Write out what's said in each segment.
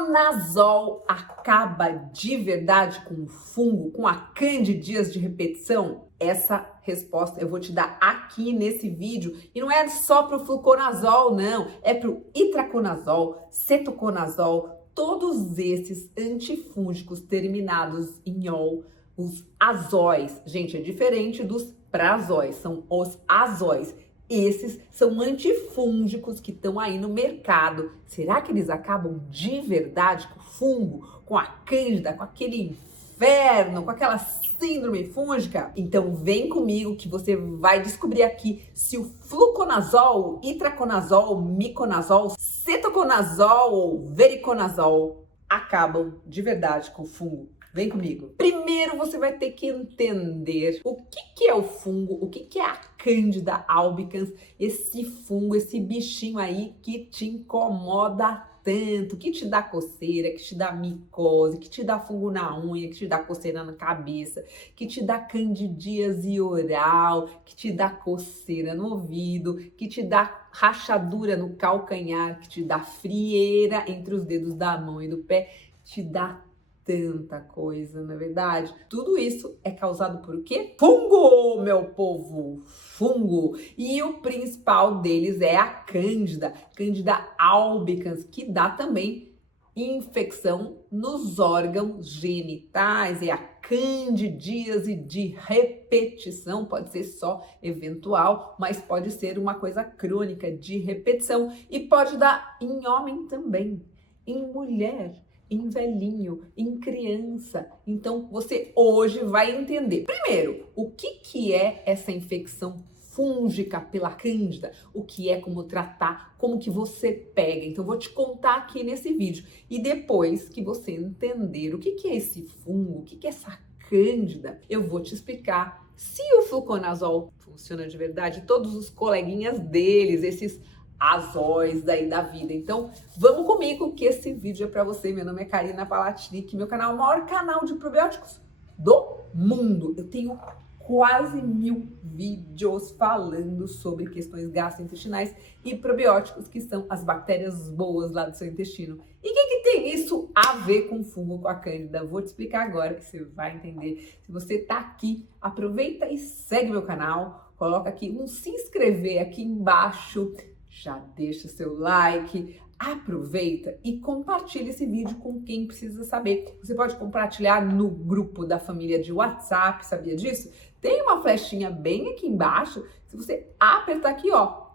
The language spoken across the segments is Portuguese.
Fluconazol acaba de verdade com o fungo, com a candidíase de repetição? Essa resposta eu vou te dar aqui nesse vídeo. E não é só para o fluconazol, não. É para o itraconazol, cetoconazol, todos esses antifúngicos terminados em ol, os azóis. Gente, é diferente dos prazóis, são os azóis. Esses são antifúngicos que estão aí no mercado. Será que eles acabam de verdade com o fungo, com a cândida, com aquele inferno, com aquela síndrome fúngica? Então vem comigo que você vai descobrir aqui se o fluconazol, itraconazol, miconazol, cetoconazol ou vericonazol acabam de verdade com o fungo. Vem comigo. Primeiro você vai ter que entender o que é o fungo, o que é a Candida albicans, esse fungo, esse bichinho aí que te incomoda tanto, que te dá coceira, que te dá micose, que te dá fungo na unha, que te dá coceira na cabeça, que te dá candidíase oral, que te dá coceira no ouvido, que te dá rachadura no calcanhar, que te dá frieira entre os dedos da mão e do pé, te dá tanta coisa, não é verdade? Tudo isso é causado por o quê? Fungo, meu povo! Fungo! E o principal deles é a Candida albicans, que dá também infecção nos órgãos genitais. É a candidíase de repetição, pode ser só eventual, mas pode ser uma coisa crônica de repetição e pode dar em homem também, em mulher, em velhinho, em criança. Então, você hoje vai entender, primeiro, o que é essa infecção fúngica pela cândida, o que é, como tratar, como que você pega. Então, vou te contar aqui nesse vídeo. E depois que você entender o que é esse fungo, o que é essa cândida, eu vou te explicar se o fluconazol funciona de verdade, todos os coleguinhas deles, esses azóis daí da vida. Então, vamos comigo que esse vídeo é para você. Meu nome é Karina Palatnik, meu canal é o maior canal de probióticos do mundo. Eu tenho quase 1000 vídeos falando sobre questões gastrointestinais e probióticos, que são as bactérias boas lá do seu intestino. E o que tem isso a ver com fungo, com a cândida? Vou te explicar agora que você vai entender. Se você tá aqui, aproveita e segue meu canal, coloca aqui um se inscrever aqui embaixo, já deixa seu like, aproveita e compartilha esse vídeo com quem precisa saber. Você pode compartilhar no grupo da família de WhatsApp, sabia disso? Tem uma flechinha bem aqui embaixo, se você apertar aqui, ó,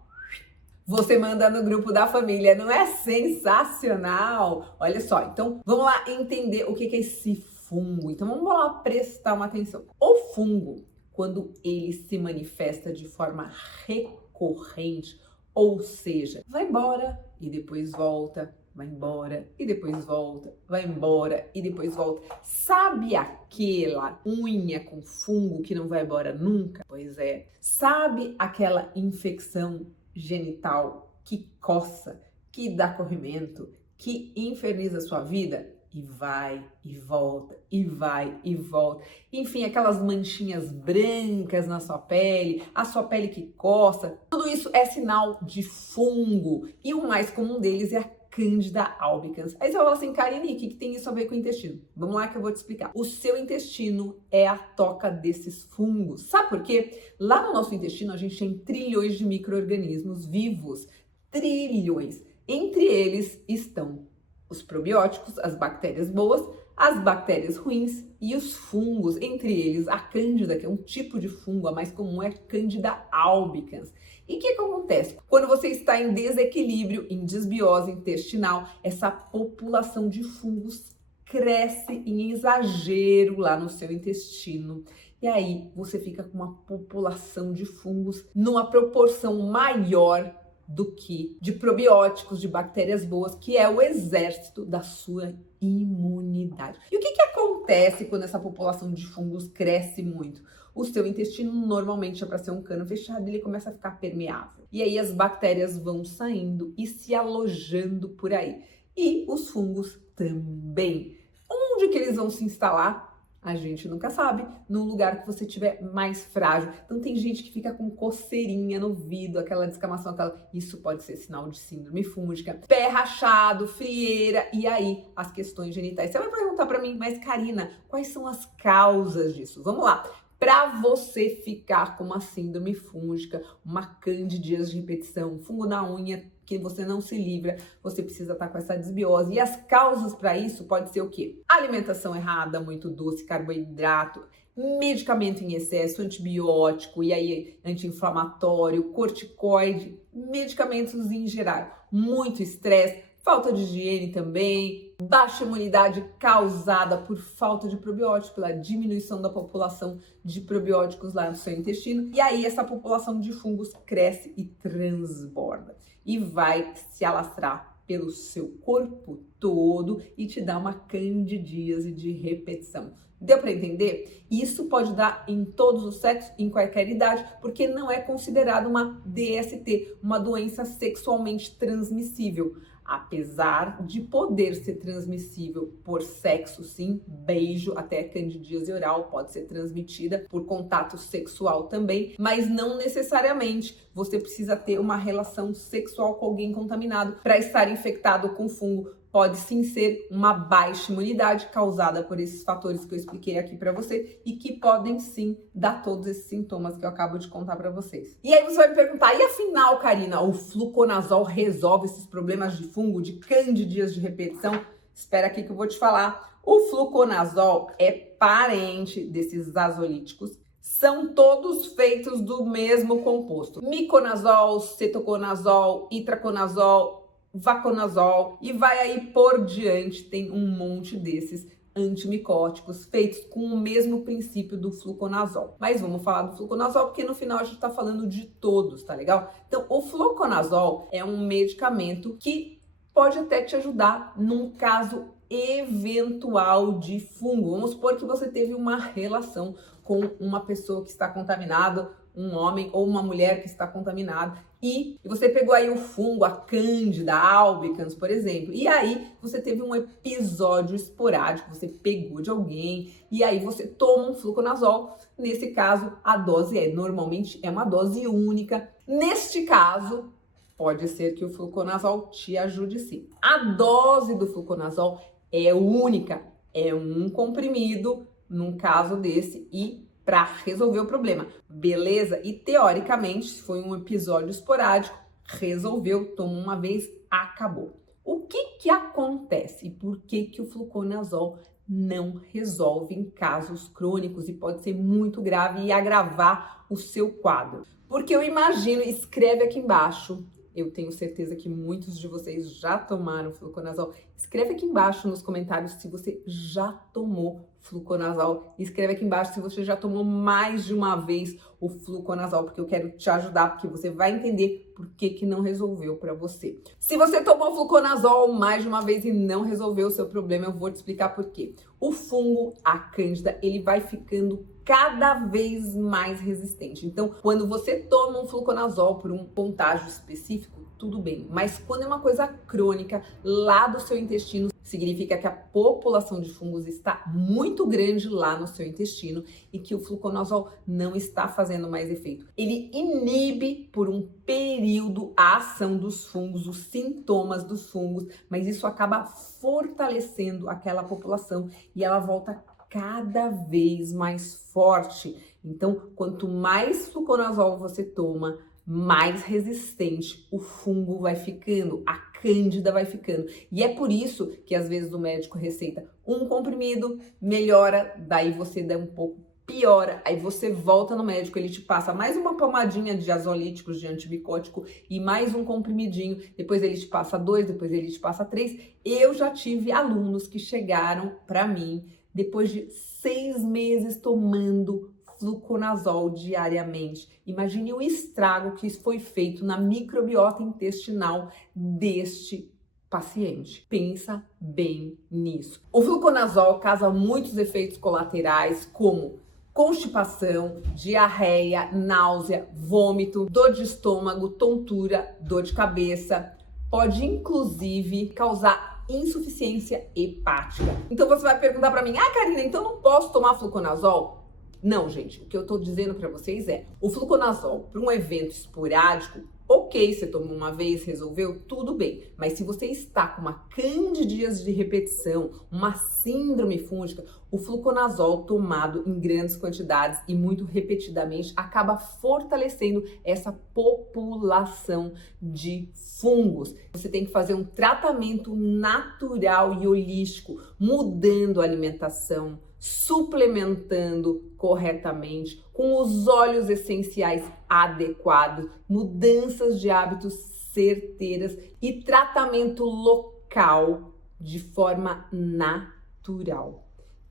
você manda no grupo da família. Não é sensacional? Olha só, então vamos lá entender o que é esse fungo. Então vamos lá prestar uma atenção. O fungo, quando ele se manifesta de forma recorrente, ou seja, vai embora e depois volta, vai embora e depois volta, vai embora e depois volta. Sabe aquela unha com fungo que não vai embora nunca? Pois é. Sabe aquela infecção genital que coça, que dá corrimento, que inferniza a sua vida? E vai, e volta, e vai, e volta. Enfim, aquelas manchinhas brancas na sua pele, a sua pele que coça. Tudo isso é sinal de fungo. E o mais comum deles é a Candida albicans. Aí você vai falar assim, Karine, o que tem isso a ver com o intestino? Vamos lá que eu vou te explicar. O seu intestino é a toca desses fungos. Sabe por quê? Lá no nosso intestino a gente tem trilhões de micro-organismos vivos. Trilhões. Entre eles estão os probióticos, as bactérias boas, as bactérias ruins e os fungos, entre eles a cândida, que é um tipo de fungo, a mais comum é a Candida albicans. E o que acontece? Quando você está em desequilíbrio, em desbiose intestinal, essa população de fungos cresce em exagero lá no seu intestino. E aí você fica com uma população de fungos numa proporção maior do que de probióticos, de bactérias boas, que é o exército da sua imunidade. E o que acontece quando essa população de fungos cresce muito? O seu intestino normalmente é para ser um cano fechado, ele começa a ficar permeável. E aí as bactérias vão saindo e se alojando por aí. E os fungos também. Onde que eles vão se instalar? A gente nunca sabe, num lugar que você estiver mais frágil. Então tem gente que fica com coceirinha no ouvido, aquela descamação, isso pode ser sinal de síndrome fúngica, pé rachado, frieira, e aí as questões genitais. Você vai perguntar para mim, mas Karina, quais são as causas disso? Vamos lá. Para você ficar com uma síndrome fúngica, uma candidíase de repetição, fungo na unha que você não se livra, você precisa estar com essa desbiose. E as causas para isso pode ser o quê? Alimentação errada, muito doce, carboidrato, medicamento em excesso, antibiótico, e aí anti-inflamatório, corticoide, medicamentos em geral, muito estresse, falta de higiene também, baixa imunidade causada por falta de probiótico, pela diminuição da população de probióticos lá no seu intestino. E aí essa população de fungos cresce e transborda e vai se alastrar pelo seu corpo todo e te dar uma candidíase de repetição. Deu para entender? Isso pode dar em todos os sexos, em qualquer idade, porque não é considerado uma DST, uma doença sexualmente transmissível. Apesar de poder ser transmissível por sexo, sim, beijo, até candidíase oral pode ser transmitida por contato sexual também, mas não necessariamente você precisa ter uma relação sexual com alguém contaminado para estar infectado com fungo. Pode sim ser uma baixa imunidade causada por esses fatores que eu expliquei aqui para você e que podem sim dar todos esses sintomas que eu acabo de contar para vocês. E aí você vai me perguntar, e afinal, Karina, o fluconazol resolve esses problemas de fungo, de candidíase de repetição? Espera aqui que eu vou te falar. O fluconazol é parente desses azolíticos. São todos feitos do mesmo composto. Miconazol, cetoconazol, itraconazol, vaconazol e vai aí por diante, tem um monte desses antimicóticos feitos com o mesmo princípio do fluconazol. Mas vamos falar do fluconazol porque no final a gente tá falando de todos, tá legal? Então, o fluconazol é um medicamento que pode até te ajudar num caso eventual de fungo. Vamos supor que você teve uma relação com uma pessoa que está contaminada, um homem ou uma mulher que está contaminado e você pegou aí o fungo, a Cândida albicans, por exemplo, e aí você teve um episódio esporádico, você pegou de alguém e aí você toma um fluconazol. Nesse caso, a dose normalmente é uma dose única. Neste caso, pode ser que o fluconazol te ajude sim. A dose do fluconazol é única, é um comprimido num caso desse e para resolver o problema, beleza? E teoricamente, se foi um episódio esporádico, resolveu, tomou uma vez, acabou. O que acontece e por que o fluconazol não resolve em casos crônicos e pode ser muito grave e agravar o seu quadro? Porque eu imagino, escreve aqui embaixo, eu tenho certeza que muitos de vocês já tomaram fluconazol. Escreve aqui embaixo nos comentários se você já tomou fluconazol. Escreve aqui embaixo se você já tomou mais de uma vez o fluconazol, porque eu quero te ajudar, porque você vai entender por que não resolveu para você. Se você tomou fluconazol mais de uma vez e não resolveu o seu problema, eu vou te explicar por quê. O fungo, a cândida, ele vai ficando cada vez mais resistente. Então, quando você toma um fluconazol por um contágio específico, tudo bem. Mas quando é uma coisa crônica lá do seu intestino, significa que a população de fungos está muito grande lá no seu intestino e que o fluconazol não está fazendo mais efeito. Ele inibe por um período a ação dos fungos, os sintomas dos fungos, mas isso acaba fortalecendo aquela população e ela volta cada vez mais forte. Então, quanto mais fluconazol você toma, mais resistente o fungo vai ficando, a cândida vai ficando. E é por isso que às vezes o médico receita um comprimido, melhora, daí você dá um pouco, piora, aí você volta no médico, ele te passa mais uma pomadinha de azolíticos, de antimicótico e mais um comprimidinho, depois ele te passa 2, depois ele te passa 3. Eu já tive alunos que chegaram para mim depois de 6 meses tomando fluconazol diariamente. Imagine o estrago que foi feito na microbiota intestinal deste paciente. Pensa bem nisso. O fluconazol causa muitos efeitos colaterais, como constipação, diarreia, náusea, vômito, dor de estômago, tontura, dor de cabeça. Pode inclusive causar insuficiência hepática. Então você vai perguntar para mim: "Ah, Karina, então não posso tomar fluconazol?" Não, gente, o que eu tô dizendo para vocês é, o fluconazol para um evento esporádico, ok, você tomou uma vez, resolveu, tudo bem. Mas se você está com uma candidíase de repetição, uma síndrome fúngica, o fluconazol tomado em grandes quantidades e muito repetidamente acaba fortalecendo essa população de fungos. Você tem que fazer um tratamento natural e holístico, mudando a alimentação, suplementando corretamente, com os óleos essenciais adequados, mudanças de hábitos certeiras e tratamento local de forma natural.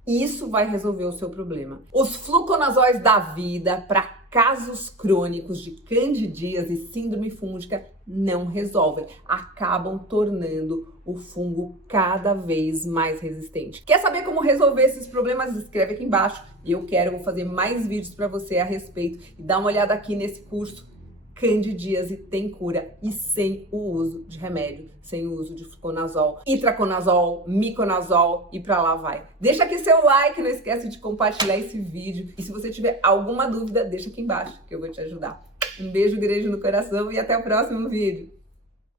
Isso vai resolver o seu problema. Os fluconazóis da vida para casos crônicos de candidíase e síndrome fúngica não resolvem, acabam tornando o fungo cada vez mais resistente. Quer saber como resolver esses problemas? Escreve aqui embaixo e eu vou fazer mais vídeos para você a respeito. E dá uma olhada aqui nesse curso. Candidíase tem cura e sem o uso de remédio, sem o uso de fluconazol, itraconazol, miconazol e pra lá vai. Deixa aqui seu like, não esquece de compartilhar esse vídeo e se você tiver alguma dúvida, deixa aqui embaixo que eu vou te ajudar. Um beijo grande no coração e até o próximo vídeo.